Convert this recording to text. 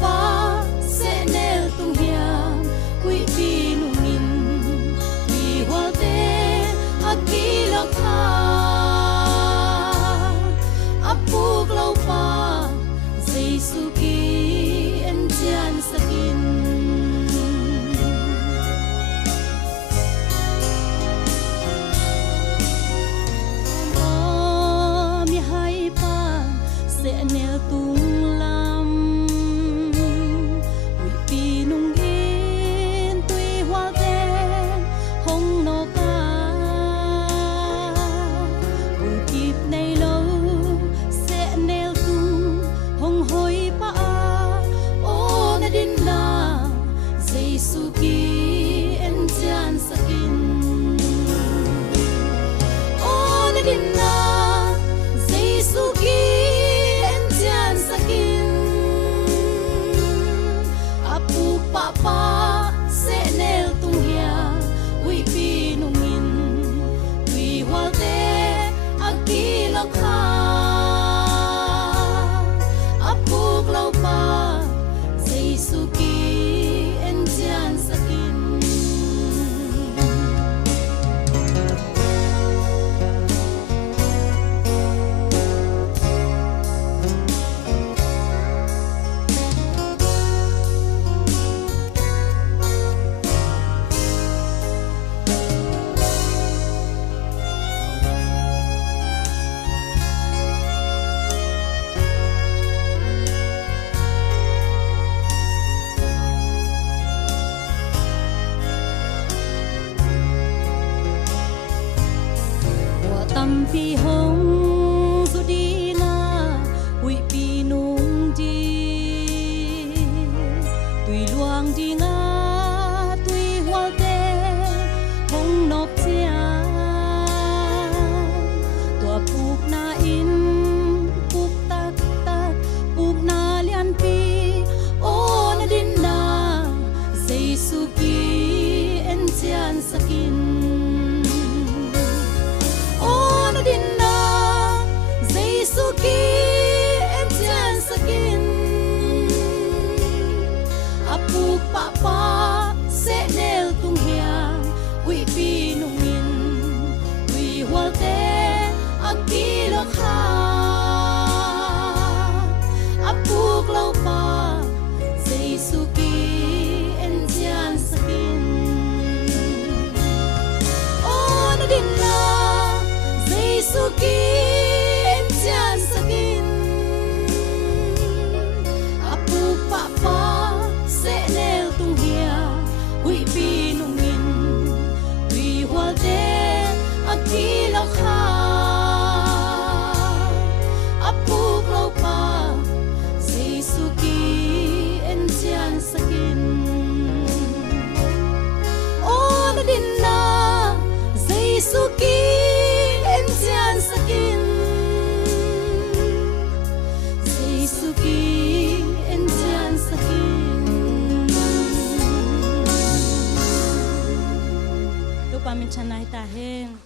pa sẽ nel tung hiam quy pi nung in quy hoa te aki lo kha apuk lo pa Giêsu ki en jan sakin mi hai pa sẽ nel tung lam quy pi nung in tuy hoa đen hồng nô ca buổi kịp này lâu sẽ nel tung hồng hoi pa ô na din na Giêsu ki en jan sakin ô na din na Giêsu ki en jan sakin apu pa sẽ nel tung hia quy pi nung in quy hoa te aki lo kha apu lo pa Giêsu ki en jan sakin tâm pi hồng dù đi na quy pi nung đi tùy luang đi nga tùy hoa te hồng nộp chia tua puk na in puk tak tak puk na lian pi ô na din na Giêsu ki en jan sakin din na Giêsu ki en jan sakin apuk pa sẽ nel tung hia quy pi nung in quy hoa te aki lo kha apuk lo pa Giêsu ki en jan sakin ô na din na Giêsu ki en jan sakin apu pa sẽ nel tung hia quy pi nung in quy hoa te aki lo kha apu lo pa Giêsu ki en jan sakin ô na din na Giêsu ki en jan sakin Giêsu ki en jan sakin tu pamin chanai ta hen